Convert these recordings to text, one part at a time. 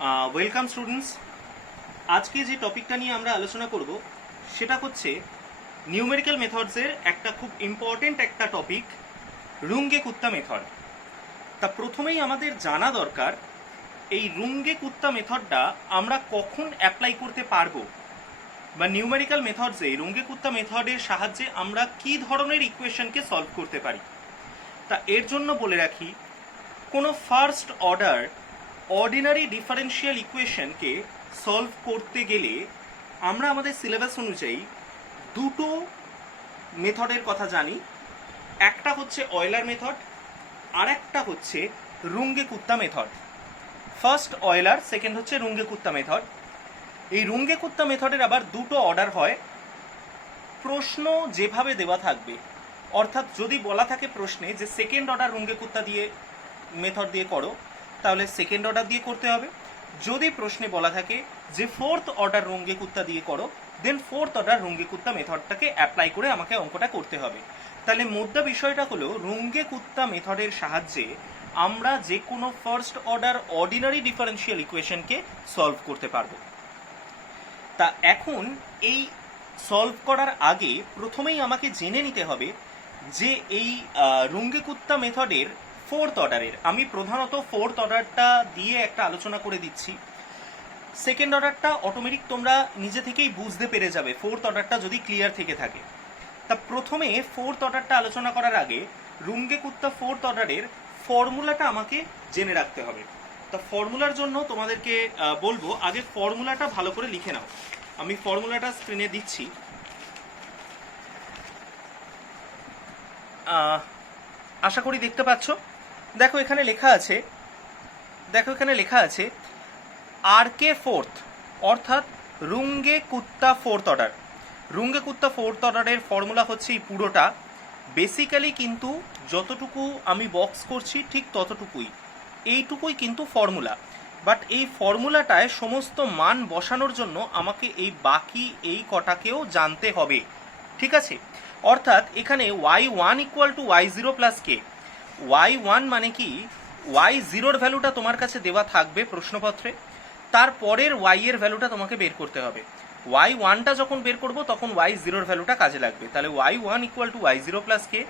Welcome students. আজকে যে টপিকটা নিয়ে আমরা আলোচনা করব সেটা হচ্ছে নিউমেরিক্যাল মেথডসের একটা খুব ইম্পর্টেন্ট একটা টপিক, রুঙ্গে কুত্তা মেথড। তা প্রথমেই আমাদের জানা দরকার এই রুঙ্গে কুত্তা মেথডটা আমরা কখন অ্যাপ্লাই করতে পারবো, বা নিউমেরিক্যাল মেথডসে রুঙ্গে কুত্তা মেথডের সাহায্যে আমরা কি ধরনের ইকুয়েশনকে সলভ করতে পারি। তা এর জন্য বলে রাখি, কোনো ফার্স্ট অর্ডার অর্ডিনারি ডিফারেন্সিয়াল ইকুয়েশনকে সলভ করতে গেলে আমরা আমাদের সিলেবাস অনুযায়ী দুটো মেথডের কথা জানি। একটা হচ্ছে অয়লার মেথড, আর একটা হচ্ছে রুঙ্গে কুত্তা মেথড। ফার্স্ট অয়লার, সেকেন্ড হচ্ছে রুঙ্গে কুত্তা মেথড। এই রুঙ্গে কুত্তা মেথডের আবার দুটো অর্ডার হয়। প্রশ্ন যেভাবে দেওয়া থাকবে, অর্থাৎ যদি বলা থাকে প্রশ্নে যে সেকেন্ড অর্ডার রুঙ্গে কুত্তা দিয়ে মেথড দিয়ে করো, তাহলে সেকেন্ড অর্ডার দিয়ে করতে হবে। যদি প্রশ্নে বলা থাকে যে ফোর্থ অর্ডার রুঙ্গে কুত্তা দিয়ে করো, দেন ফোর্থ অর্ডার রুঙ্গে কুত্তা মেথডটাকে অ্যাপ্লাই করে আমাকে অঙ্কটা করতে হবে। তাহলে মুদ্রা বিষয়টা হলো রুঙ্গে কুত্তা মেথডের সাহায্যে আমরা যে কোনো ফার্স্ট অর্ডার অর্ডিনারি ডিফারেন্সিয়াল ইকুয়েশনকে সলভ করতে পারবো। তা এখন এই সলভ করার আগে প্রথমেই আমাকে জেনে নিতে হবে যে এই রুঙ্গে কুত্তা মেথডের ফোর্থ অর্ডারের, আমি প্রধানত ফোর্থ অর্ডারটা দিয়ে একটা আলোচনা করে দিচ্ছি। সেকেন্ড অর্ডারটা অটোমেটিক তোমরা নিজে থেকেই বুঝতে পেরে যাবে ফোর্থ অর্ডারটা যদি ক্লিয়ার থেকে থাকে। তা প্রথমে ফোর্থ অর্ডারটা আলোচনা করার আগে রুঙ্গে কুত্তা ফোর্থ অর্ডারের ফর্মুলাটা আমাকে জেনে রাখতে হবে। তা ফর্মুলার জন্য তোমাদেরকে বলবো আগে ফর্মুলাটা ভালো করে লিখে নাও। আমি ফর্মুলাটা স্ক্রিনে দিচ্ছি। আশা করি দেখতে পাচ্ছ। দেখো এখানে লেখা আছে আর কে ফোর্থ, অর্থাৎ রুঙ্গে কুত্তা ফোর্থ অর্ডার। রুঙ্গে কুত্তা ফোর্থ অর্ডারের ফর্মুলা হচ্ছে এই পুরোটা। বেসিক্যালি কিন্তু যতটুকু আমি বক্স করছি ঠিক ততটুকুই, এইটুকুই কিন্তু ফর্মুলা। বাট এই ফর্মুলাটায় সমস্ত মান বসানোর জন্য আমাকে এই বাকি এই কটাকেও জানতে হবে, ঠিক আছে? অর্থাৎ এখানে y1 equal to y0 plus K. y1 মানে কি, y0-র ভ্যালুটা তোমার কাছে দেওয়া থাকবে প্রশ্নপত্রে, তারপরের y এর ভ্যালুটা তোমাকে বের করতে হবে। y1টা যখন বের করবো তখন y0-র ভ্যালুটা কাজে লাগবে। তাহলে y1 equal to y0 plus K,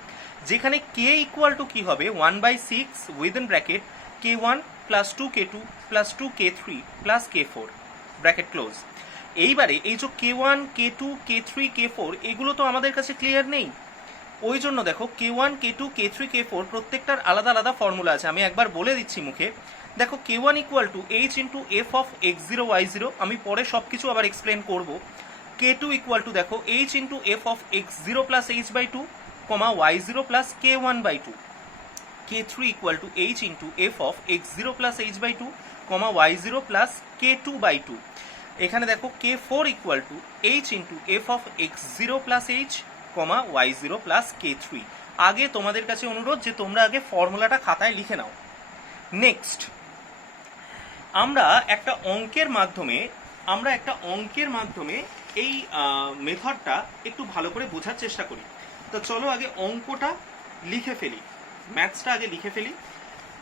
যেখানে k ইকুয়াল টু কি হবে 1/6 within bracket k1 plus 2k2 plus 2k3 plus k4 bracket close. এইবারে এই যে k1 k2 k3 k4 এগুলো তো আমাদের কাছে ক্লিয়ার নেই, ওই জন্য দেখো k1 k2 k3 k4 প্রত্যেকটার আলাদা আলাদা ফর্মুলা আছে। আমি একবার বলে দিচ্ছি মুখে। দেখো k1 equal to h into F of x0 y0, আমি পরে সব কিছু আবার এক্সপ্লেন করবো। k2 ইকুয়াল টু দেখো h into F of x0 plus h/2 comma y0 plus k1/2। k3 equal to h into F of x0 plus h/2 comma y0 plus k2/2। এখানে দেখো k4 equal to h into F of x0 plus h comma y0 plus k3। আগে তোমাদের কাছে অনুরোধ যে তোমরা আগে ফর্মুলাটা খাতায় লিখে নাও। নেক্সট আমরা একটা অঙ্কের মাধ্যমে এই মেথডটা একটু ভালো করে বোঝার চেষ্টা করি। তো চলো আগে অঙ্কটা লিখে ফেলি, ম্যাথসটা আগে লিখে ফেলি,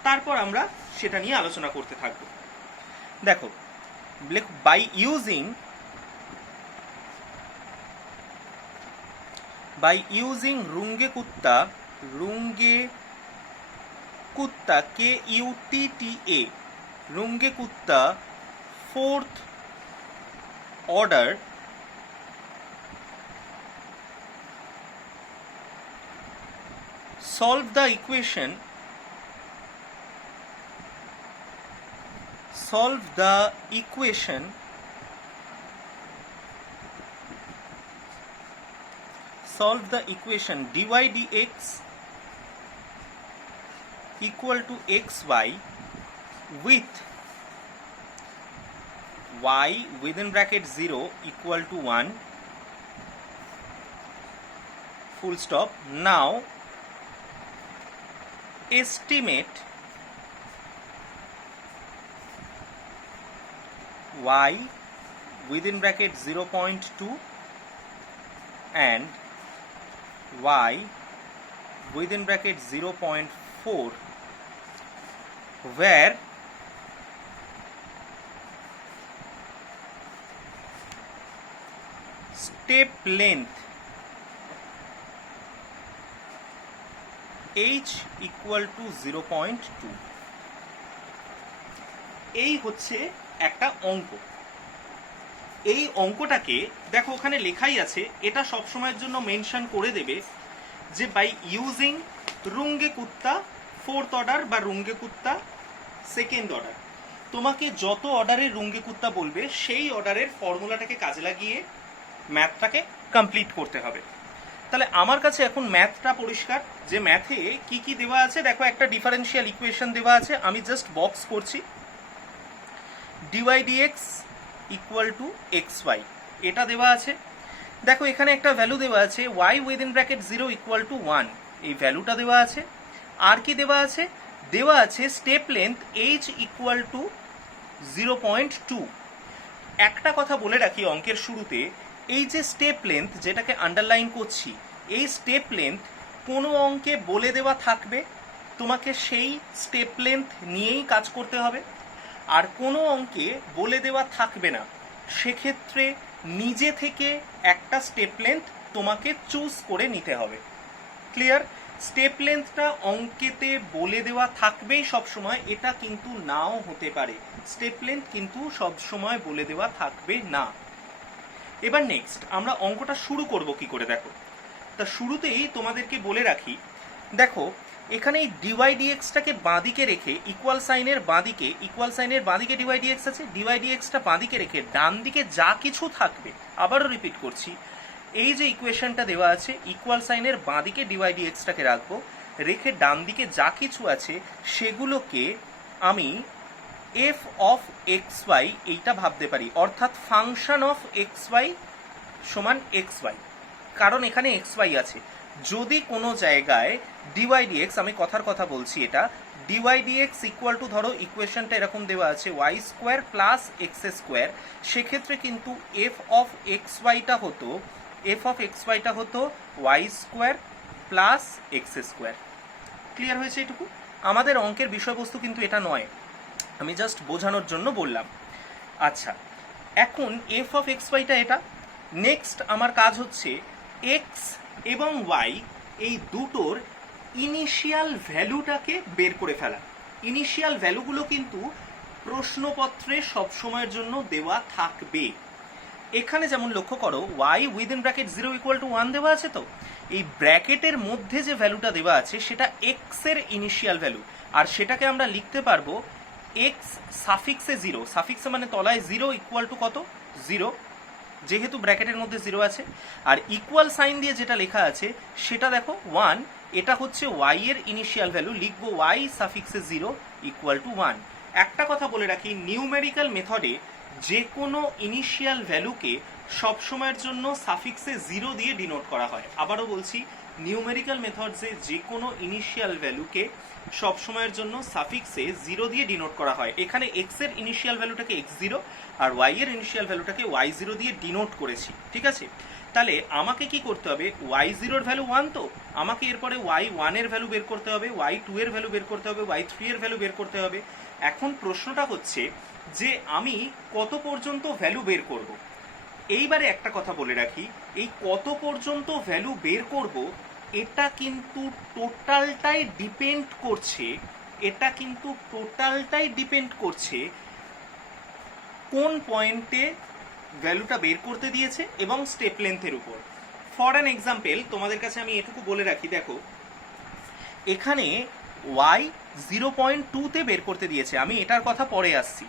তারপর আমরা সেটা নিয়ে আলোচনা করতে থাকবো। দেখো, by using রুঙ্গে কুত্তা KUTTA রুঙ্গে কুত্তা fourth order solve the equation dy dx equal to xy with y within bracket 0 equal to 1 full stop. Now estimate y within bracket 0.2 and y within bracket 0.4 where step length h equal to 0.2। এই হচ্ছে একটা অঙ্ক। এই অঙ্কটাকে দেখো ওখানে লেখাই আছে, এটা সবসময়ের জন্য মেনশন করে দেবে যে বাই ইউজিং রুঙ্গে কুত্তা ফোর্থ অর্ডার বা রুঙ্গে কুত্তা সেকেন্ড অর্ডার, তোমাকে যত অর্ডারের রুঙ্গে কুত্তা বলবে সেই অর্ডারের ফর্মুলাটাকে কাজে লাগিয়ে ম্যাথটাকে কমপ্লিট করতে হবে। তাহলে আমার কাছে এখন ম্যাথটা পরিষ্কার যে ম্যাথে কি কি দেওয়া আছে। দেখো একটা ডিফারেন্সিয়াল ইকুয়েশন দেওয়া আছে, আমি জাস্ট বক্স করছি। D y d x equal to x y, এটা দেওয়া আছে। দেখো এখানে একটা ভ্যালু দেওয়া আছে y within bracket 0 equal to 1, এই ভ্যালুটা দেওয়া আছে। আর কি দেওয়া আছে? দেওয়া আছে step length h equal to 0.2। একটা কথা বলে রাখি অঙ্কের শুরুতে, এই যে স্টেপ লেন্থ যেটাকে আন্ডারলাইন করছি, এই স্টেপ লেন্থ কোনো অঙ্কে বলে দেওয়া থাকবে, তোমাকে সেই স্টেপ লেন্থ নিয়েই কাজ করতে হবে। আর কোনো অঙ্কে বলে দেওয়া থাকবে না, সেক্ষেত্রে নিজে থেকে একটা স্টেপ লেন্থ তোমাকে চুজ করে নিতে হবে। ক্লিয়ার? স্টেপ লেন্থটা অঙ্কেতে বলে দেওয়া থাকবেই সবসময়, এটা কিন্তু নাও হতে পারে। স্টেপ লেন্থ কিন্তু সবসময় বলে দেওয়া থাকবে না। এবার নেক্সট আমরা অঙ্কটা শুরু করব কি করে, দেখো। তা শুরুতেই তোমাদেরকে বলে রাখি, দেখো এখানে এই ডিওয়াই ডিএক্সটাকে বাঁদিকে রেখে ইকুয়াল সাইনের বাঁদিকে ডিওয়াই ডিএক্স আছে, ডিওয়াই ডিএক্সটা বাঁদিকে রেখে ডান দিকে যা কিছু থাকবে, আবারও রিপিট করছি, এই যে ইকুয়েশনটা দেওয়া আছে ইকুয়াল সাইনের বাঁদিকে ডিওয়াই ডিএক্সটাকে রাখবো, রেখে ডান দিকে যা কিছু আছে সেগুলোকে আমি এফ অফ এক্স ওয়াই এইটা ভাবতে পারি, অর্থাৎ ফাংশন অফ এক্স ওয়াই সমান এক্স ওয়াই, কারণ এখানে এক্স ওয়াই আছে। যদি কোনো জায়গায় ডিওয়াই ডিএক্স, আমি কথার কথা বলছি, এটা ডিওয়াই ডিএক্স ইকুয়াল টু, ধরো ইকুয়েশনটা এরকম দেওয়া আছে y square plus x square, সেক্ষেত্রে কিন্তু এফ অফ এক্স ওয়াইটা হতো y square plus x square. Clear হয়েছে এটুকু? আমাদের অঙ্কের বিষয়বস্তু কিন্তু এটা নয়, আমি জাস্ট বোঝানোর জন্য বললাম। আচ্ছা, এখন এফ অফ এক্স ওয়াইটা এটা। নেক্সট আমার কাজ হচ্ছে এক্স এবং ওয়াই এই দুটোর ইনিশিয়াল ভ্যালুটাকে বের করে ফেলা। ইনিশিয়াল ভ্যালুগুলো কিন্তু প্রশ্নপত্রে সবসময়ের জন্য দেওয়া থাকবে। এখানে যেমন লক্ষ্য করো y within bracket 0 equal to 1 দেওয়া আছে, তো এই ব্র্যাকেটের মধ্যে যে ভ্যালুটা দেওয়া আছে সেটা এক্স এর ইনিশিয়াল ভ্যালু, আর সেটাকে আমরা লিখতে পারবো এক্স সাফিক্সে 0, সাফিক্সে মানে তলায় 0 ইকুয়াল টু কত? 0, যেহেতু ব্র্যাকেটের মধ্যে 0 আছে। আর ইকুয়াল সাইন দিয়ে যেটা লেখা আছে সেটা দেখো 1, এটা হচ্ছে ওয়াই এর ইনিশিয়াল ভ্যালু, লিখবো ওয়াই সাফিক্সে 0 ইকুয়াল টু 1। একটা কথা বলে রাখি, নিউমেরিক্যাল মেথডে যে কোনো ইনিশিয়াল ভ্যালুকে সবসময়ের জন্য সাফিক্সে 0 দিয়ে ডিনোট করা হয়। আবারও বলছি, নিউমেরিক্যাল মেথডসে যে কোনো ইনিশিয়াল ভ্যালুকে সবসময়ের জন্য সাফিক্সে 0 দিয়ে ডিনোট করা হয়। এখানে এক্স এর ইনিশিয়াল ভ্যালুটাকে x0 আর ওয়াই এর ইনিশিয়াল ভ্যালুটাকে y0 দিয়ে ডিনোট করেছি, ঠিক আছে? তাহলে আমাকে কি করতে হবে? y0 এর ভ্যালু 1, তো আমাকে এরপরে y1 এর ভ্যালু বের করতে হবে, y2 এর ভ্যালু বের করতে হবে, y3 এর ভ্যালু বের করতে হবে। এখন প্রশ্নটা হচ্ছে যে আমি কত পর্যন্ত ভ্যালু বের করব। এইবারে একটা কথা বলে রাখি, এই কত পর্যন্ত ভ্যালু বের করব এটা কিন্তু টোটালটাই ডিপেন্ড করছে কোন পয়েন্টে ভ্যালুটা বের করতে দিয়েছে এবং স্টেপ লেন্থের উপর। ফর অ্যান এক্সাম্পল তোমাদের কাছে আমি এটুকু বলে রাখি, দেখো এখানে y 0.2-তে বের করতে দিয়েছে, আমি এটার কথা পরে আসছি।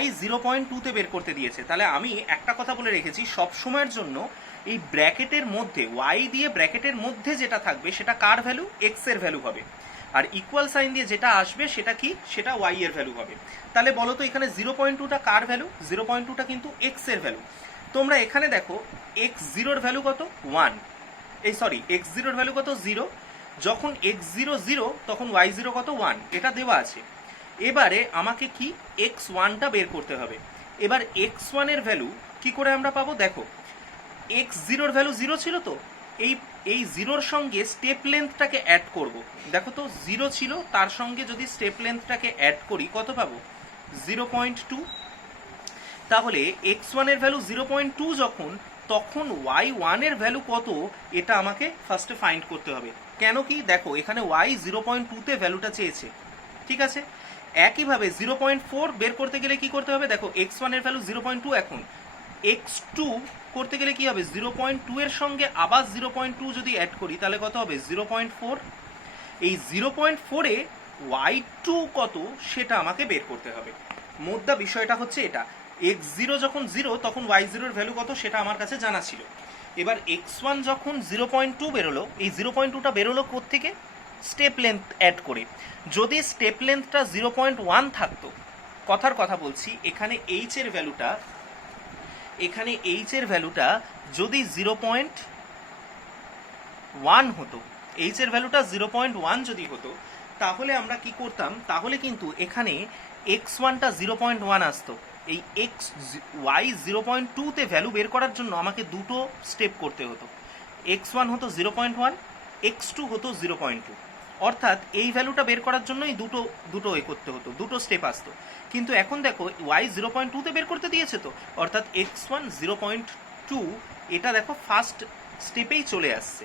y 0.2-তে বের করতে দিয়েছে, তাহলে আমি একটা কথা বলে রেখেছি, সব সময়ের জন্য এই ব্র্যাকেটের মধ্যে y দিয়ে ব্র্যাকেটের মধ্যে যেটা থাকবে সেটা কার ভ্যালু? x এর ভ্যালু হবে। আর ইকুয়াল সাইন দিয়ে যেটা আসবে সেটা কি? সেটা y এর ভ্যালু হবে। তাহলে বলো তো এখানে 0.2টা কার ভ্যালু? 0.2টা কিন্তু x এর ভ্যালু। তোমরা এখানে দেখো x0 এর ভ্যালু কত? 1, x0 এর ভ্যালু কত? 0। যখন x0 0 তখন y0 কত? 1, এটা দেওয়া আছে। এবারে আমাকে কি x1টা বের করতে হবে। এবার x1 এর ভ্যালু কি করে আমরা পাবো? দেখো x0 এর ভ্যালু 0 ছিল, তো এই 0-র সঙ্গে স্টেপ লেন্থটাকে অ্যাড করব। দেখো তো 0 ছিল, তার সঙ্গে যদি স্টেপ লেন্থটাকে অ্যাড করি কত পাবো? 0.2। তাহলে x1 এর ভ্যালু 0.2 যখন তখন y1 এর ভ্যালু কত এটা আমাকে ফার্স্টে ফাইন্ড করতে হবে। কেন কি দেখো এখানে y 0.2 তে ভ্যালুটা চেয়েছে, ঠিক আছে। একইভাবে 0.4 বের করতে গেলে কি করতে হবে, দেখো x1 এর ভ্যালু 0.2, এখন x2 করতে গেলে কি হবে 0.2 এর সঙ্গে আবার 0.2 যদি অ্যাড করি তাহলে কত হবে 0.4। এই 0.4 এ y2 কত সেটা আমাকে বের করতে হবে। মোদ্দা বিষয়টা হচ্ছে এটা, x0 যখন 0 তখন y0 এর ভ্যালু কত সেটা আমার কাছে জানা ছিল। এবার x1 যখন 0.2 বেরোলো, এই 0.2টা বেরোলো কোত্থেকে, স্টেপ লেন্থ অ্যাড করে। যদি স্টেপ লেন্থটা 0.1 থাকতো, কথার কথা বলছি, এখানে h এর ভ্যালুটা যদি 0.1 হতো, h এর ভ্যালুটা 0.1 যদি হতো, তাহলে আমরা কি করতাম, তাহলে কিন্তু এখানে x1টা 0.1 আসতো। এই y 0.2 তে ভ্যালু বের করার জন্য আমাকে দুটো স্টেপ করতে হতো, x1 হতো 0.1, x2 হতো 0.2, অর্থাৎ এই ভ্যালুটা বের করার জন্যই দুটো এ করতে হতো, দুটো স্টেপ আসতো। কিন্তু এখন দেখো y 0.2 তে বের করতে দিয়েছে তো, অর্থাৎ x1 0.2 এটা দেখো ফার্স্ট স্টেপেই চলে আসছে।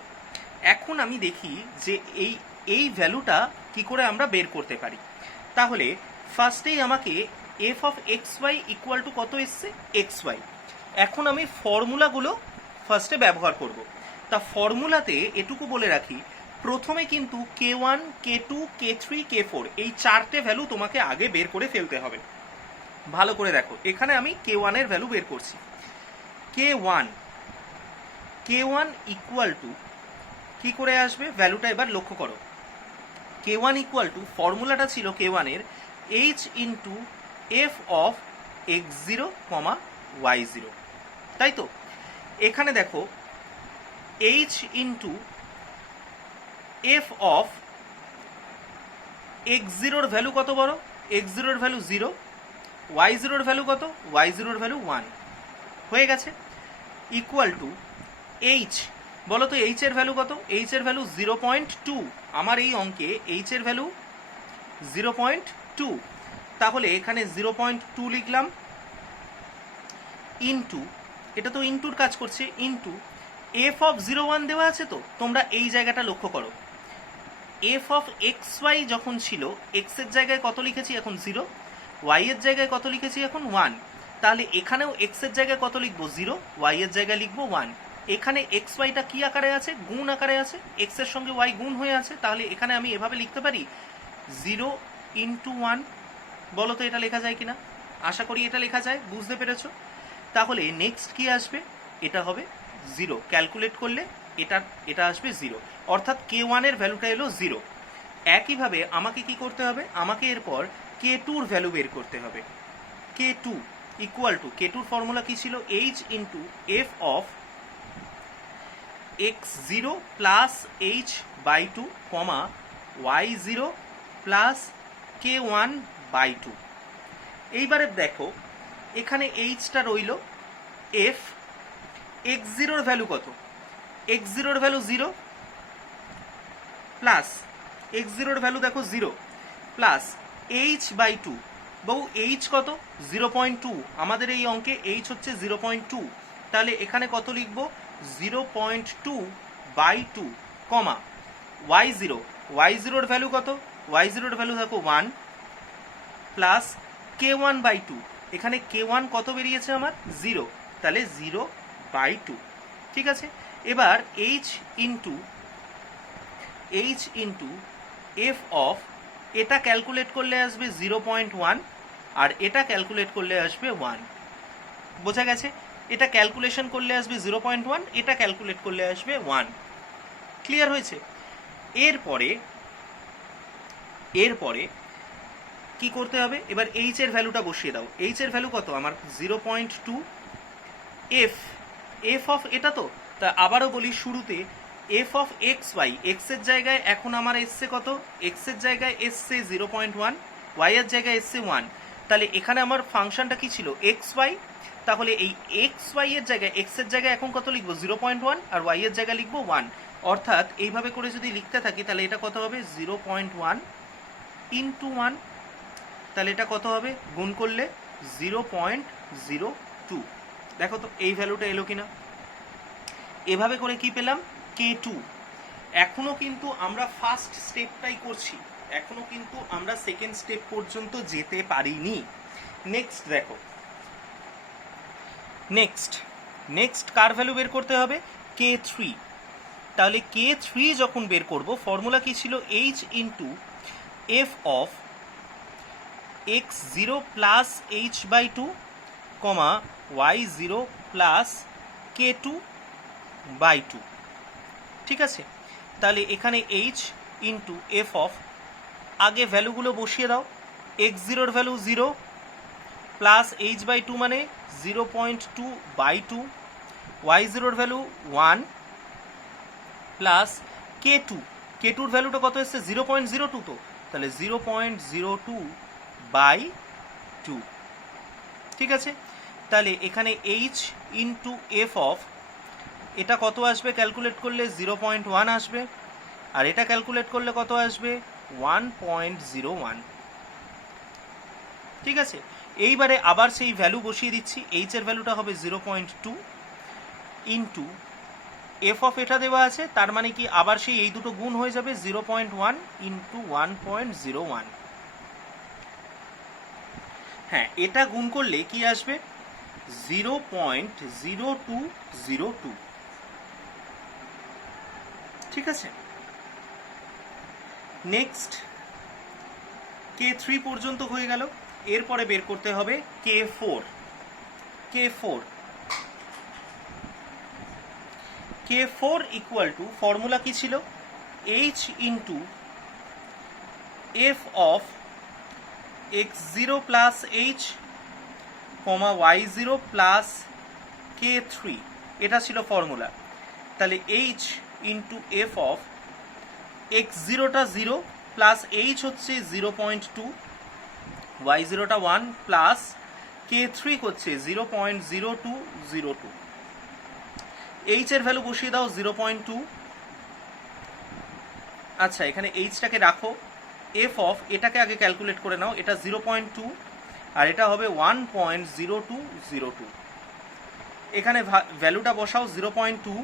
এখন আমি দেখি যে এই ভ্যালুটা কি করে আমরা বের করতে পারি। তাহলে ফার্স্টেই আমাকে f of xy equal to কত এসছে, xy। এখন আমি ফর্মুলাগুলো ফার্স্টে ব্যবহার করব। তা ফর্মুলাতে এটুকু বলে রাখি, প্রথমে কিন্তু k1 k2 k3 k4 এই চারটে ভ্যালু তোমাকে আগে বের করে ফেলতে হবে। ভালো করে দেখো, এখানে আমি k1 এর ভ্যালু বের করছি। k1 ইকুয়াল টু কি করে আসবে, ভ্যালুটা এবার লক্ষ্য করো। k1 ইকুয়াল টু, ফর্মুলাটা ছিল k1 এর h into f of x0, y0, তাই তো। এখানে দেখো h into f of x0 এর ভ্যালু কত বড়, x0 এর ভ্যালু 0, y0 এর ভ্যালু কত, y0 এর ভ্যালু 1, হয়ে গেছে। ইকুয়াল টু h, বলো তো h এর ভ্যালু কত, h এর ভ্যালু 0.2, আমার এই অঙ্কে h এর ভ্যালু 0.2, তাহলে এখানে 0.2 লিখলাম, ইন্টু, এটা তো ইন্টুর কাজ করছে, ইন্টু f অফ 0.1 দেওয়া আছে তো, তোমরা এই জায়গাটা লক্ষ্য করো, f অফ xy যখন ছিল x এর জায়গায় কত লিখেছি এখন 0, y এর জায়গায় কত লিখেছি এখন 1, তাহলে এখানেও x এর জায়গায় কত লিখবো 0, y এর জায়গায় লিখবো 1। এখানে xyটা কি আকারে আছে, গুণ আকারে আছে, x এর সঙ্গে y গুণ হয়ে আছে, তাহলে এখানে আমি এভাবে লিখতে পারি 0 ইন্টু 1। বলো তো এটা লেখা যায় কিনা, আশা করি এটা লেখা যায়, বুঝতে পেরেছো। তাহলে নেক্সট কি আসবে, এটা হবে 0, ক্যালকুলেট করলে এটা আসবে 0, অর্থাৎ k1 এর ভ্যালুটা এলো 0। একইভাবে আমাকে কি করতে হবে, আমাকে এরপর k2 এর ভ্যালু বের করতে হবে। k2 ইকুয়াল টু, k2 এর ফর্মুলা কি ছিল, h into f of x0 plus h by 2, y0 plus k1 by 2। এইবারে দেখো এখানে এইচটা রইল, f x0 এর ভ্যালু কত, x0 এর ভ্যালু 0, প্লাস x0 এর ভ্যালু দেখো 0, প্লাস h বাই 2, বহু h কত 0.2, আমাদের এই অঙ্কে h হচ্ছে 0.2, তাহলে এখানে কত লিখবো 0.2 বাই 2, y0 এর ভ্যালু কত, y0 এর ভ্যালু দেখো 1, প্লাস k1 বাই 2, এখানে k1 কত বেরিয়েছে আমার 0, তাহলে 0 বাই 2, ঠিক আছে। এবার h ইন্টু f অফ, এটা ক্যালকুলেট করলে আসবে 0.1, আর এটা ক্যালকুলেট করলে আসবে 1, বোঝা গেছে। এটা ক্যালকুলেশন করলে আসবে 0.1, এটা ক্যালকুলেট করলে আসবে 1, ক্লিয়ার হয়েছে। এরপরে কি করতে হবে, এবার h এর ভ্যালুটা বসিয়ে দাও, h এর ভ্যালু কত আমার 0.2, f অফ এটা তো, তা আবারও বলি শুরুতে, f অফ xy, x এর জায়গায় এখন আমার এসছে কত, x এর জায়গায় এসছে 0.1, y এর জায়গায় এসছে 1, তাহলে এখানে আমার ফাংশনটা কি ছিল xy, তাহলে এই xy এর জায়গায়, x এর জায়গায় এখন কত লিখবো 0.1, আর y এর জায়গায় লিখবো 1, অর্থাৎ এইভাবে করে যদি লিখতে থাকি তাহলে এটা কত হবে 0.1 ইন্টু 1, তাহলে এটা কত হবে, গুণ করলে 0.02, দেখো তো এই ভ্যালুটা এলো কিনা, এভাবে করে কি পেলাম, K2। এখনো কিন্তু আমরা ফার্স্ট স্টেপটাই করছি, এখনো কিন্তু আমরা সেকেন্ড স্টেপ পর্যন্ত যেতে পারিনি। নেক্সট দেখো, নেক্সট কার ভ্যালু বের করতে হবে, K3। তাহলে K3 যখন বের করব, ফর্মুলা কি ছিল, h into F of x0 plus h/2 comma y0 plus k2/2। ঠিক আছে, তাহলে এখানে h ইন্টু এফ অফ, আগে ভ্যালুগুলো বসিয়ে দাও, x0 ভ্যালু 0 প্লাস h/2 মানে 0.2/2, y0 ভ্যালু 1 প্লাস k2 ভ্যালুটা কত এসছে, 0.02, তো তাহলে 0.02/2। ঠিক আছে, তাহলে এখানে h ইন্টু এফ অফ, এটা কত আসবে ক্যালকুলেট করলে, 0.1 আসবে, আর এটা ক্যালকুলেট করলে কত আসবে, 1.01। ঠিক আছে, এইবারে আবার সেই ভ্যালু বসিয়ে দিচ্ছি, h এর ভ্যালুটা হবে 0.2 ইন্টু এফ অফ, এটা দেওয়া আছে, তার মানে কি আবার সেই এই দুটো গুণ হয়ে যাবে, 0.1 ইন্টু 1.01। হ্যাঁ, এটা গুণ করলে কি আসবে, 0.0202। ঠিক আছে, নেক্সট K3 পর্যন্ত হয়ে গেল, এরপরে বের করতে হবে K4। K4 equal to, formula কি ছিল, h into F of x0 plus h comma y0 plus K3, এটা ছিল ফর্মুলা। তাহলে h ইন্টু এফ অফ x0টা 0 প্লাস h হচ্ছে 0.2, y0টা 1 প্লাস K3 হচ্ছে 0.0202। h এর ভ্যালু বসিয়ে দাও 0.2। আচ্ছা, এখানে h-টাকে রাখো, এফ অফ এটাকে আগে ক্যালকুলেট করে নাও, এটা 0.2 আর এটা হবে 1.0202। এখানে ভ্যালুটা বসাও 0.2,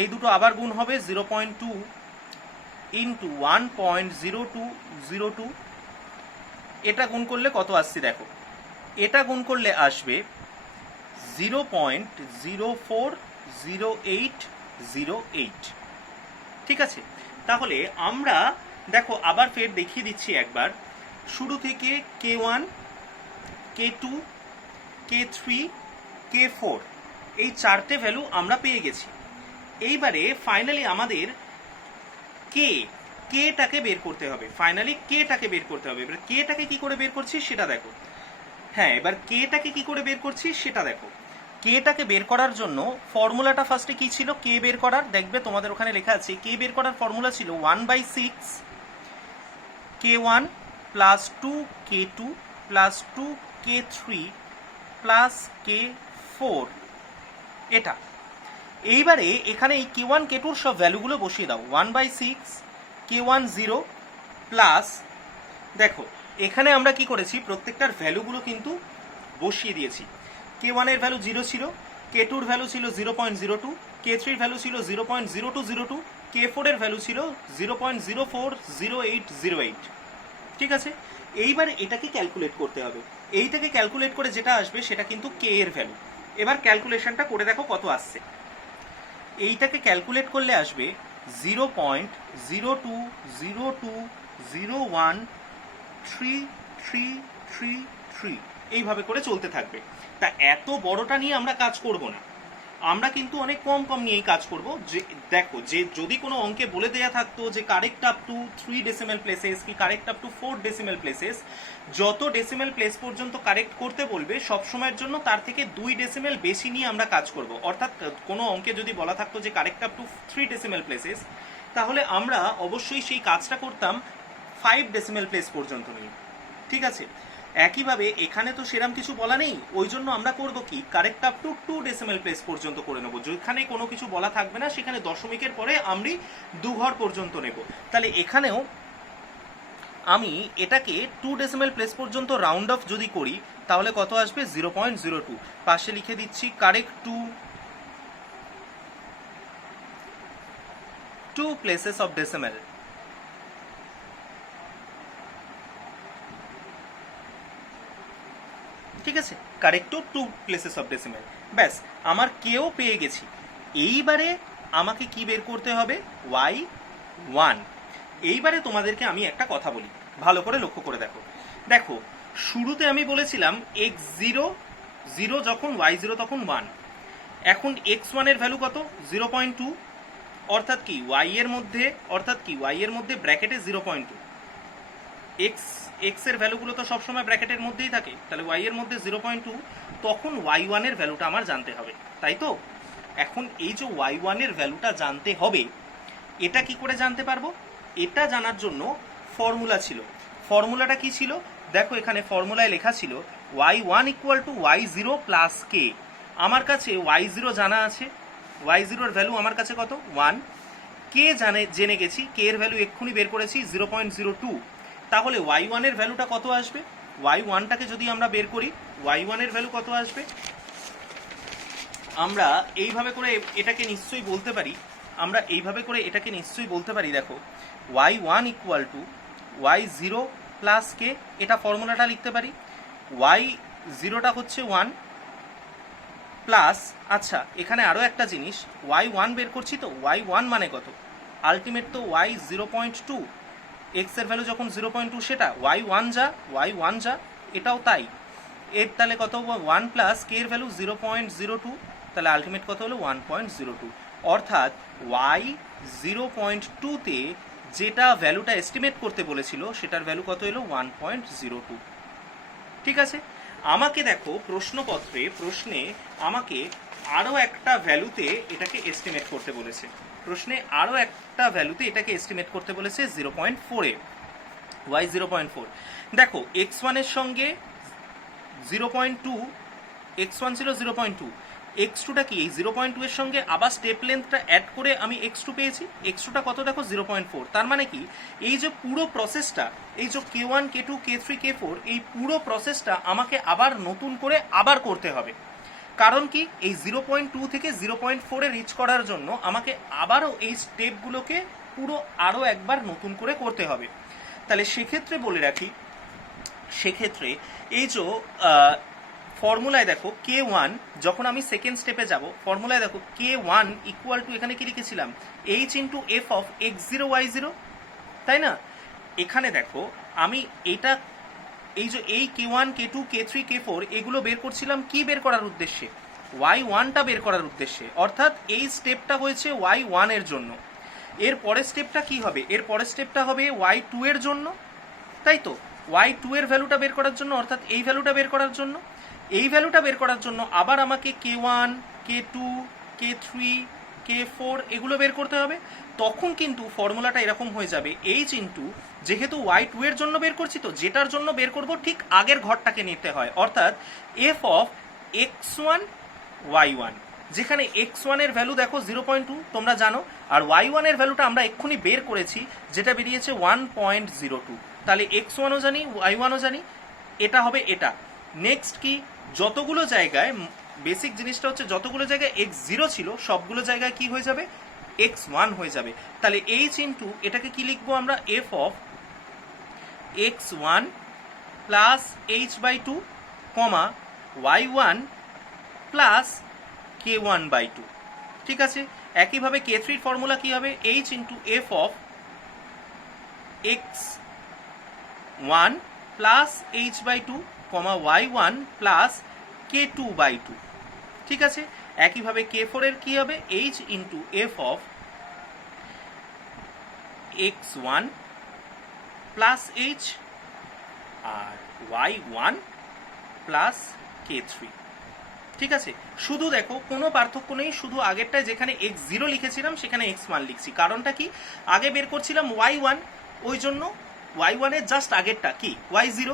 এই দুটো আবার গুণ হবে, 0.2 ইন্টু 1.0202। এটা গুণ করলে কত আসছে দেখো, এটা গুণ করলে আসবে 0.040808। ঠিক আছে, তাহলে আমরা দেখো আবার ফের দেখিয়ে দিচ্ছি একবার, শুরু থেকে K1, K2, K3, K4 এই চারটে ভ্যালু আমরা পেয়ে গেছি। এইবারে ফাইনালি আমাদের K-টাকে বের করতে হবে, এবার K-টাকে কি করে বের করছি সেটা দেখো। হ্যাঁ, এবার K-টাকে কি করে বের করছি সেটা দেখো। K-টাকে বের করার জন্য ফর্মুলাটা ফার্স্টে কি ছিল, K বের করার, দেখবে তোমাদের ওখানে লেখা আছে, K বের করার ফর্মুলা ছিল 1/6 K1 plus 2 K2 plus 2 K3 plus K4, এটা। এইবারে এখানে এই K1 K2 সব ভ্যালুগুলো বসিয়ে দাও, 1/6 K1 0 প্লাস, দেখো এখানে আমরা কি করেছি, প্রত্যেকটার ভ্যালুগুলো কিন্তু বসিয়ে দিয়েছি। K1 এর ভ্যালু 0 ছিল, K2 এর ভ্যালু ছিল 0.02, K3 এর ভ্যালু ছিল 0.0202, K4 এর ভ্যালু ছিল 0.040808। ঠিক আছে, এইবার এটাকে ক্যালকুলেট করতে হবে, এইটাকে ক্যালকুলেট করে যেটা আসবে সেটা কিন্তু K এর ভ্যালু। এবার ক্যালকুলেশনটা করে দেখো কত আসছে, এইটাকে ক্যালকুলেট করলে আসবে 0.0202013333, এইভাবে করে চলতে থাকবে। তা এত বড়টা নিয়ে আমরা কাজ করব না, আমরা কিন্তু অনেক কম নিয়েই কাজ করব। যে দেখো, যে যদি কোনো অঙ্কে বলে দেয়া থাকতো যে correct up to 3 decimal places কি correct up to 4 decimal places, যত ডেসিমেল প্লেস পর্যন্ত কারেক্ট করতে বলবে সব সময়ের জন্য তার থেকে 2 ডেসিমেল বেশি নিয়ে আমরা কাজ করব। অর্থাৎ কোনো অঙ্কে যদি বলা থাকতো যে correct up to 3 decimal places, তাহলে আমরা অবশ্যই সেই কাজটা করতাম 5 ডেসিমেল প্লেস পর্যন্ত নিয়ে। ঠিক আছে, একইভাবে এখানে তো সেরকম কিছু বলা নেই, ওই জন্য আমরা করব কি, correct up two 2 decimal place পর্যন্ত করে নেব। যেখানে কোনো কিছু বলা থাকবে না সেখানে দশমিকের পরে আমরা 2 ঘর পর্যন্ত নেব। তাহলে এখানেও আমি এটাকে 2 ডেসিমেল প্লেস পর্যন্ত রাউন্ড অফ যদি করি তাহলে কত আসবে, 0.02। পাশে লিখে দিচ্ছি correct to 2 places of decimal। ঠিক আছে, correct to 2 places of decimal. ব্যাস, আমার কেও পেয়ে গেছি। এইবারে আমাকে কি বের করতে হবে? y1। এইবারে তোমাদেরকে আমি একটা কথা বলি, ভালো করে লক্ষ্য করে দেখো। দেখো, শুরুতে আমি বলেছিলাম x0 0 যখন y0 তখন 1। এখন x1 এর ভ্যালু কত? 0.2। অর্থাৎ কি y এর মধ্যে ব্র্যাকেটে 0.2। x এর ভ্যালুগুলো তো সবসময় ব্র্যাকেটের মধ্যেই থাকে, তাহলে y এর মধ্যে 0.2, তখন y1 এর ভ্যালুটা আমার জানতে হবে, তাই তো? এখন এই যে y1 এর ভ্যালুটা জানতে হবে, এটা কি করে জানতে পারবো? এটা জানার জন্য ফর্মুলা ছিল। ফর্মুলাটা কি ছিল? দেখো, এখানে ফর্মুলায় লেখা ছিল y1 equal to y0 plus কে। আমার কাছে y0 জানা আছে, y0 এর ভ্যালু আমার কাছে কত? 1। কে জেনে গেছি, কে এর ভ্যালু এক্ষুনি বের করেছি 0.02। তাহলে y1 এর ভ্যালুটা কত আসবে? y1টাকে যদি আমরা বের করি, y1 এর ভ্যালু কত আসবে? আমরা এইভাবে করে এটাকে নিশ্চয়ই বলতে পারি, দেখো, y1 equal to y0 plus কে। এটা ফর্মুলাটা লিখতে পারি। y0টা হচ্ছে 1 প্লাস, আচ্ছা এখানে আরও একটা জিনিস, y1 বের করছি, তো y1 মানে কত? আলটিমেট তো y 0.2, x এর ভ্যালু যখন 0.2 সেটা, y1 যা এটাও তাই। এর তাহলে কত? 1 প্লাস কে এর ভ্যালু 0.02, তাহলে আলটিমেট কত হলো? 1.02। অর্থাৎ y 0.2তে যেটা ভ্যালুটা এস্টিমেট করতে বলেছিল সেটার ভ্যালু কত এলো? 1.02। ঠিক আছে, আমাকে দেখো প্রশ্নে আমাকে আরও একটা ভ্যালুতে এটাকে এস্টিমেট করতে বলেছে। এস্টিমেট করতে বলেছে 0.4-এ, y 0.4। দেখো, x1 এর সঙ্গে 0.2, x1 ছিল 0.2, x2টা কি? এই 0.2 এর সঙ্গে আবার স্টেপ লেন্থটা অ্যাড করে আমি x2 পেয়েছি। x2টা কত? দেখো 0.4। তার মানে কি, এই যে পুরো প্রসেসটা, এই যে k1 k2 k3 k4, এই পুরো প্রসেসটা আমাকে আবার নতুন করে আবার করতে হবে। কারণ কি, এই 0.2 থেকে 0.4-এ রিচ করার জন্য আমাকে আবারও এই স্টেপগুলোকে পুরো আরও একবার নতুন করে করতে হবে। তাহলে সেক্ষেত্রে বলে রাখি, এই যে ফর্মুলায় দেখো k1, যখন আমি সেকেন্ড স্টেপে যাব, ফর্মুলায় দেখো k1 ইকুয়াল টু, এখানে কি লিখেছিলাম? h into F of x0 y0, তাই না? এখানে দেখো, আমি এটা এই যে এই k1 k2 k3 k4 এগুলো বের করছিলাম কি বের করার উদ্দেশ্যে? y1টা বের করার উদ্দেশ্যে। অর্থাৎ এই স্টেপটা হয়েছে y1 এর জন্য। এর পরের স্টেপটা কি হবে? এর পরের স্টেপটা হবে y2 এর জন্য, তাই তো? y2 এর ভ্যালুটা বের করার জন্য, অর্থাৎ এই ভ্যালুটা বের করার জন্য। এই ভ্যালুটা বের করার জন্য আবার আমাকে k1 k2 k3 k4 এগুলো বের করতে হবে। তখন কিন্তু ফর্মুলাটা এরকম হয়ে যাবে, h ইন্টু, যেহেতু y2 এর জন্য বের করছি, তো যেটার জন্য বের করব ঠিক আগের ঘরটাকে নিতে হয়, অর্থাৎ f অফ x1 y1, যেখানে x1 এর ভ্যালু দেখো 0.2 তোমরা জানো, আর y1 এর ভ্যালুটা আমরা এক্ষুনি বের করেছি, যেটা বেরিয়েছে 1.02। তাহলে x1ও জানি, y1ও জানি, এটা হবে এটা। নেক্সট কি, যতগুলো জায়গায়, বেসিক জিনিসটা হচ্ছে যতগুলো জায়গায় x0 ছিল সবগুলো জায়গায় কি হয়ে যাবে? x1 হয়ে যাবে। তাহলে h ইন্টু, এটাকে কি লিখবো আমরা? f of x1 plus h/2 comma y1 plus k1/2। ঠিক আছে, একইভাবে k3 এর ফর্মুলা কি হবে? h into F of x1 plus h/2 comma y1 plus k2/2। ঠিক আছে, একইভাবে k4 এর কি হবে? h into F of x1 plus h আর y1 প্লাস k3। ঠিক আছে, শুধু দেখো কোনো পার্থক্য নেই, শুধু আগেরটায় যেখানে x0 লিখেছিলাম সেখানে x1 লিখছি। কারণটা কি, আগে বের করছিলাম y1, ওই জন্য y1 এর জাস্ট আগেরটা কি y0,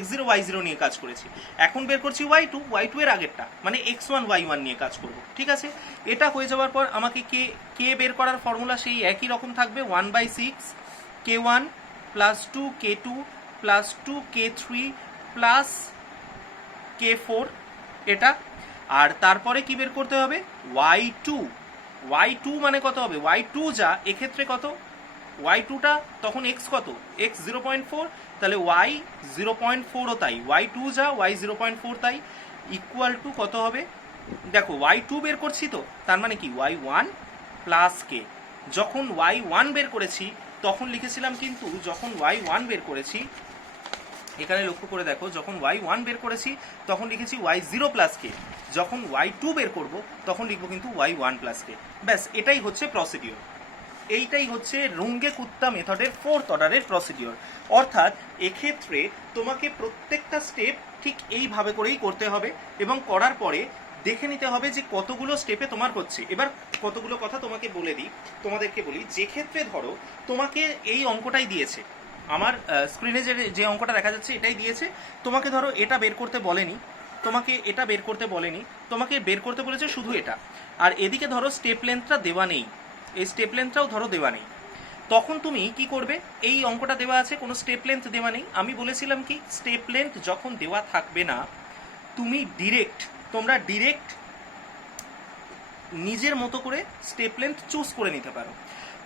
x0 y0 নিয়ে কাজ করেছি। এখন বের করছি y2 এর আগেরটা, মানে x1 y1 নিয়ে কাজ করব। ঠিক আছে, এটা হয়ে যাওয়ার পর আমাকে কে বের করার ফর্মুলা সেই একই রকম থাকবে, 1/6 k1 plus 2 k2 plus 2 k3 plus k4, এটা। আর তারপরে কি বের করতে হবে? y2 ওয়াই টু মানে কত হবে, ওয়াই টু যা এক্ষেত্রে কত, ওয়াই টুটা তখন এক্স কত, এক্স 0.4, তাহলে ওয়াই 0.4ও তাই, ওয়াই টু যা ওয়াই 0.4 তাই, ইকুয়াল টু কত হবে, দেখো ওয়াই টু বের করছি তো, তার মানে কি ওয়াই ওয়ান প্লাস কে। যখন ওয়াই ওয়ান বের করেছি তখন লিখেছিলাম, কিন্তু যখন ওয়াই ওয়ান বের করেছি এখানে লক্ষ্য করে দেখো, যখন ওয়াই ওয়ান বের করেছি তখন লিখেছি ওয়াই জিরো প্লাস কে, যখন ওয়াই টু বের করবো তখন লিখবো কিন্তু ওয়াই ওয়ান প্লাস কে। ব্যাস এটাই হচ্ছে প্রসিডিওর, এইটাই হচ্ছে রুঙ্গে কুত্তা মেথডের ফোর্থ অর্ডারের প্রসিডিওর। অর্থাৎ এক্ষেত্রে তোমাকে প্রত্যেকটা স্টেপ ঠিক এইভাবে করেই করতে হবে এবং করার পরে দেখে নিতে হবে যে কতগুলো স্টেপে তোমার হচ্ছে। এবার কতগুলো কথা তোমাকে বলে দিই, তোমাদেরকে বলি, যে ক্ষেত্রে ধরো তোমাকে এই অঙ্কটাই দিয়েছে, আমার স্ক্রিনে যে অঙ্কটা দেখা যাচ্ছে এটাই দিয়েছে, তোমাকে ধরো এটা বের করতে বলেনি, তোমাকে এটা বের করতে বলেনি, তোমাকে বের করতে বলেছে শুধু এটা, আর এদিকে ধরো স্টেপ লেন্থটা দেওয়া নেই, এই স্টেপ লেন্থটাও ধরো দেওয়া নেই, তখন তুমি কি করবে, এই অঙ্কটা দেওয়া আছে কোনো স্টেপ লেন্থ দেওয়া নেই, আমি বলেছিলাম কি স্টেপ লেন্থ যখন দেওয়া থাকবে না তুমি তোমরা ডিরেক্ট নিজের মতো করে স্টেপ লেন্থ চুজ করে নিতে পারো।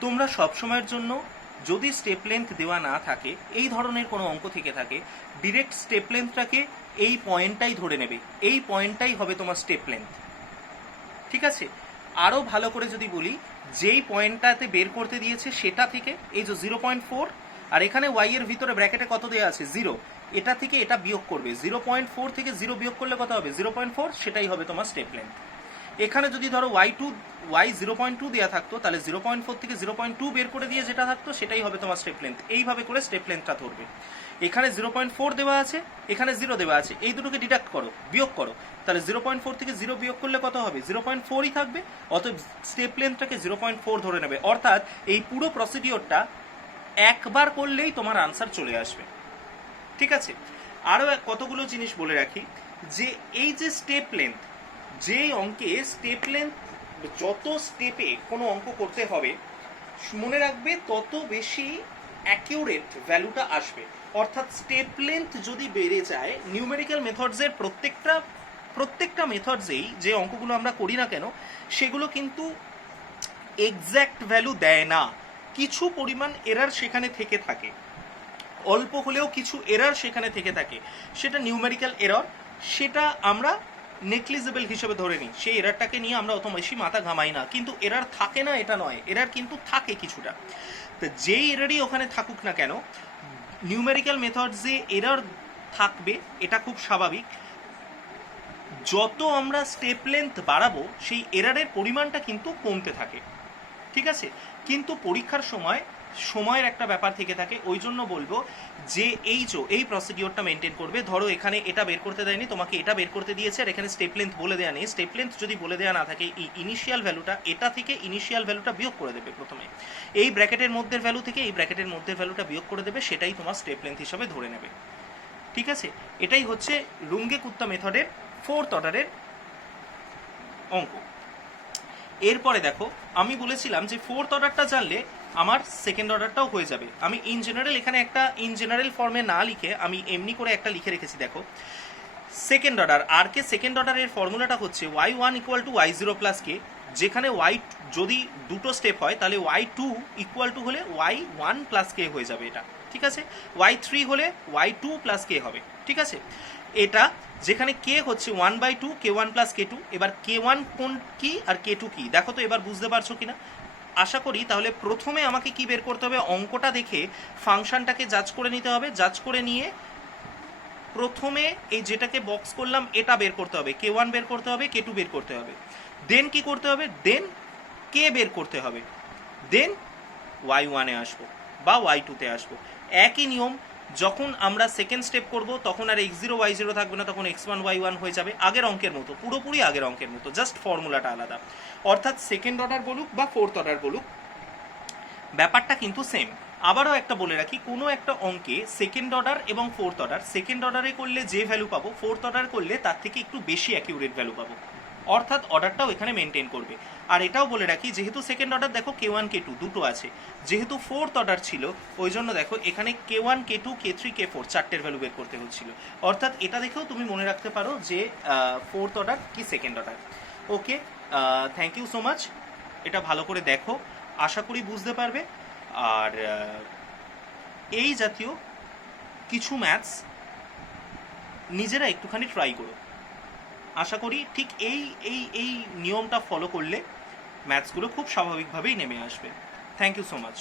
তোমরা সবসময়ের জন্য যদি স্টেপ লেন্থ দেওয়া না থাকে, এই ধরনের কোনো অঙ্ক থেকে থাকে, ডিরেক্ট স্টেপ লেন্থটাকে এই পয়েন্টটাই ধরে নেবে, এই পয়েন্টটাই হবে তোমার স্টেপ লেন্থ, ঠিক আছে। আরও ভালো করে যদি বলি, যেই পয়েন্টটাতে বের করতে দিয়েছে সেটা থেকে এই যে 0.4, আর এখানে ওয়াই এর ভিতরে ব্র্যাকেটে কত দেওয়া আছে 0, এটা থেকে এটা বিয়োগ করবে, 0.4 থেকে 0 বিয়োগ করলে কত হবে 0.4, সেটাই হবে তোমার স্টেপ লেন্থ। এখানে যদি ধরো ওয়াই 0.2 দেওয়া থাকতো তাহলে 0.4 থেকে 0.2 বের করে দিয়ে যেটা থাকতো সেটাই হবে তোমার স্টেপ লেন্থ। এইভাবে করে স্টেপ লেন্থটা ধরবে। এখানে 0.4 দেওয়া আছে, এখানে 0 দেওয়া আছে, এই দুটোকে ডিডাক্ট করো, বিয়োগ করো, তাহলে 0.4 থেকে 0 বিয়োগ করলে কত হবে 0.4ই থাকবে, অতএব স্টেপ লেন্থটাকে 0.4 ধরে নেবে। অর্থাৎ এই পুরো প্রসিডিওরটা একবার করলেই তোমার আনসার চলে আসবে, ঠিক আছে। আরও কতগুলো জিনিস বলে রাখি, যে এই যে স্টেপ লেন্থ, যে অঙ্কে স্টেপ লেন্থ যত স্টেপে কোনো অঙ্ক করতে হবে মনে রাখবে তত বেশি অ্যাকিউরেট ভ্যালুটা আসবে। অর্থাৎ স্টেপ লেন্থ যদি বেড়ে যায়, নিউমেরিক্যাল মেথডসের প্রত্যেকটা মেথডসেই যে অঙ্কগুলো আমরা করি না কেন সেগুলো কিন্তু এক্স্যাক্ট ভ্যালু দেয় না, কিছু পরিমাণ এরার সেখানে থেকে থাকে, অল্প হলেও কিছু এরার সেখানে থেকে থাকে, সেটা নিউমেরিক্যাল এরর, সেটা আমরা নেগলিজেবল হিসেবে ধরে নিই, সেই এরারটাকে নিয়ে আমরা অত বেশি মাথা ঘামাই না। কিন্তু এরার থাকে না এটা নয়, এরার কিন্তু থাকে কিছুটা, তো যেই এরারই ওখানে থাকুক না কেন, নিউমেরিক্যাল মেথডসে এরার থাকবে, এটা খুব স্বাভাবিক। যত আমরা স্টেপ লেন্থ বাড়াবো সেই এরারের পরিমাণটা কিন্তু কমতে থাকে, ঠিক আছে। কিন্তু পরীক্ষার সময়ের একটা ব্যাপার থেকে থাকে, ওই জন্য বলবো যে এই প্রসিডিওরটা মেনটেন করবে। ধরো এখানে এটা বের করতে দেয়নি, তোমাকে এটা বের করতে দিয়েছে, আর এখানে স্টেপ লেন্থ বলে দেওয়া নেই। স্টেপ লেন্থ যদি বলে দেওয়া না থাকে, এই ইনিশিয়াল ভ্যালুটা, এটা থেকে ইনিশিয়াল ভ্যালুটা বিয়োগ করে দেবে প্রথমে, এই ব্র্যাকেটের মধ্যের ভ্যালু থেকে এই ব্র্যাকেটের মধ্যের ভ্যালুটা বিয়োগ করে দেবে, সেটাই তোমার স্টেপ লেন্থ হিসাবে ধরে নেবে, ঠিক আছে। এটাই হচ্ছে রুঙ্গে কুত্তা মেথডের ফোর্থ অর্ডারের অঙ্ক। এরপরে দেখো, আমি বলেছিলাম যে ফোর্থ অর্ডারটা জানলে আমার সেকেন্ড অর্ডারটাও হয়ে যাবে। আমি ইন জেনারেল এখানে একটা ইন জেনারেল ফর্মে না লিখে আমি এমনি করে একটা লিখে রেখেছি, দেখো second order R K. Second অর্ডারের ফর্মুলাটা হচ্ছে Y one equal to Y zero plus K, যেখানে ওয়াই যদি দুটো স্টেপ হয় তাহলে ওয়াই টু ইকুয়াল টু হলে ওয়াই ওয়ান প্লাস কে হয়ে যাবে এটা, ঠিক আছে। ওয়াই থ্রি হলে ওয়াই টু প্লাস কে হবে, ঠিক আছে। এটা যেখানে কে হচ্ছে 1/2 k1 প্লাস k2। এবার k1 কোন কি আর k2 কি দেখো তো এবার বুঝতে পারছো কিনা, আশা করি। তাহলে প্রথমে আমাকে কি বের করতে হবে, অঙ্কটা দেখে ফাংশনটাকে জাজ করে নিতে হবে, জাজ করে নিয়ে প্রথমে এই যেটাকে বক্স করলাম এটা বের করতে হবে, k1 বের করতে হবে, k2 বের করতে হবে, দেন কি করতে হবে, দেন k বের করতে হবে, দেন y1 এ আসবো বা y2 তে আসবো। একই নিয়ম, যখন আমরা সেকেন্ড স্টেপ করব তখন আর x0 y0 থাকবে না, তখন x1 y1 হয়ে যাবে, আগের অঙ্কের মতো, পুরোপুরি আগের অঙ্কের মতো, জাস্ট ফর্মুলাটা আলাদা। অর্থাৎ সেকেন্ড অর্ডার বলুক বা ফোর্থ অর্ডার বলুক, ব্যাপারটা কিন্তু সেম। আবারও একটা বলে রাখি, কোনো একটা অঙ্কে সেকেন্ড অর্ডার এবং ফোর্থ অর্ডার, সেকেন্ড অর্ডারে করলে যে ভ্যালু পাবো ফোর্থ অর্ডার করলে তার থেকে একটু বেশি অ্যাকিউরেট ভ্যালু পাবো, অর্থাৎ অর্ডারটাও এখানে মেনটেন করবে। আর এটাও বলে রাখি, যেহেতু সেকেন্ড অর্ডার দেখো k1 k2 দুটো আছে, যেহেতু ফোর্থ অর্ডার ছিল ওই জন্য দেখো এখানে k1 k2 k3 k4 চারটের ভ্যালু বের করতে হচ্ছিল। অর্থাৎ এটা দেখেও তুমি মনে রাখতে পারো যে ফোর্থ অর্ডার কি second order. Okay, thank you so much. এটা ভালো করে দেখো, আশা করি বুঝতে পারবে। আর এই জাতীয় কিছু ম্যাথস নিজেরা একটুখানি ট্রাই করো। আশা করি ঠিক এই এই এই নিয়মটা ফলো করলে ম্যাথসগুলো খুব স্বাভাবিকভাবেই নেমে আসবে। Thank you so much.